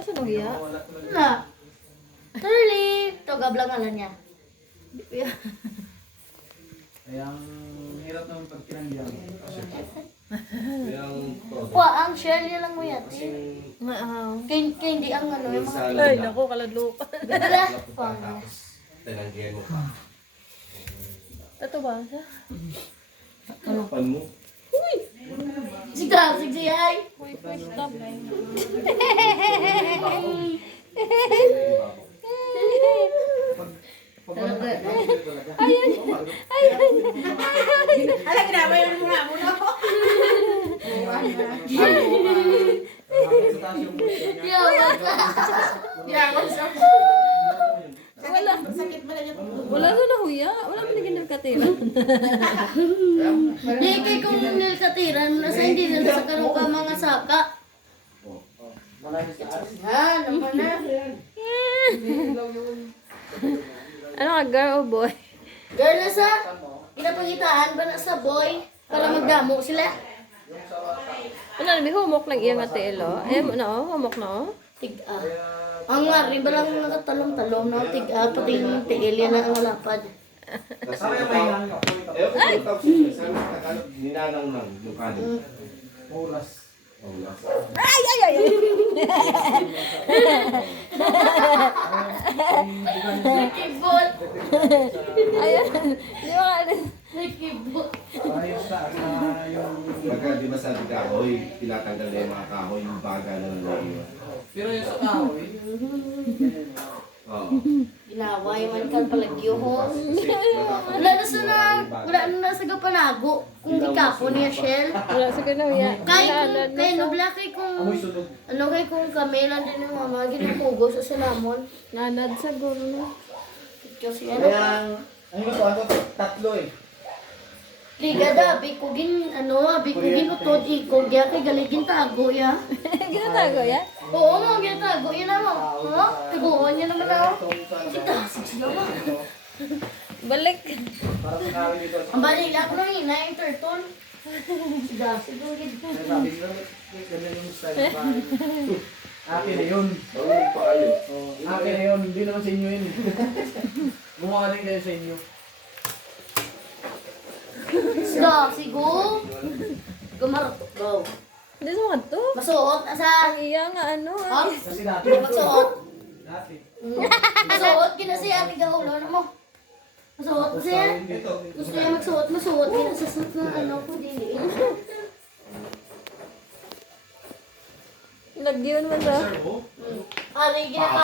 Asa nung iya? Na. Turli. Ito, gablang alam niya. Ay, ang hirap naman pag kinandiyan. Wa, ang share niya lang mo yan. Maaw. Kaya hindi ang ano, yung mga Ay, naku, kaladlo. Dala. Pangas. Tinanggihan mo pa. Tato ba siya? Kalapan mo. Sige, sige, ay. Uy, first stop. Alam, ginaba yung mga mo na. Wala. Wala na nahuya. Wala mo naging nagkatira. Di kay kung nilkatiran mo na sa hindi na sa karong ka mga saka. Ha, naman na. Ano ka, girl o boy? Girl na sa, pinapangitaan ba na sa boy? Para magdamo sila. Ano, may humok lang iya nga telo. Eh, ano, humok na oh. Tig-a. Ang nga, rin ba lang nakatalong-talong na tig-a, pati yung tiil yan ang lapad. Ninanang ng Lucano. Oras. Ay, ay, ay! Nakibot! Ayan. Di ba ka Nakibot! Ayos sa yung... Pagka di ba sabi kahoy, tinatanggal na yung mga kahoy, yung baga na nalaiwan. Pero yung sa kahoy, Oo. Ginawa yung man palagyuhon. Wala na sa wala na sa gapanago. Kung di kapo niya, Shell. Wala sa ganaw Kay nubla kay kung ano kay kung kami lang din ng mama ginumugo sa sinamon. Nanad sa gulo. Kasi ano kaya ano ko tatlo eh. liga da bikugin bikugin utod ikog ya kay galigin tago ya. Ginatago yan? Oo mo ginatago yun na mo. Ha? Tiguan niya naman ako. Sige mo. Balik. Para sa kahoy dito. Ang balila ko nang ina yung turtle. Sige, sige. Sabi ko, ganyan yung style ng bahay. Akin na yun. Pa kayo. Akin na yun, hindi naman sa inyo yun. Gumawa din kayo sa inyo. Sige, sigo. Gumarot. Go. Hindi sa mga to. Masuot na sa... Ang iya nga ano. Ha? Kasi dati. Masuot. Dati. Masuot. Kinasi ate gahulo na mo. Masuot siya. Gusto niya magsuot. Masuot. Kinasasuot na ano ko. Dili. Lagyan mo na. Sir, oh. Ari,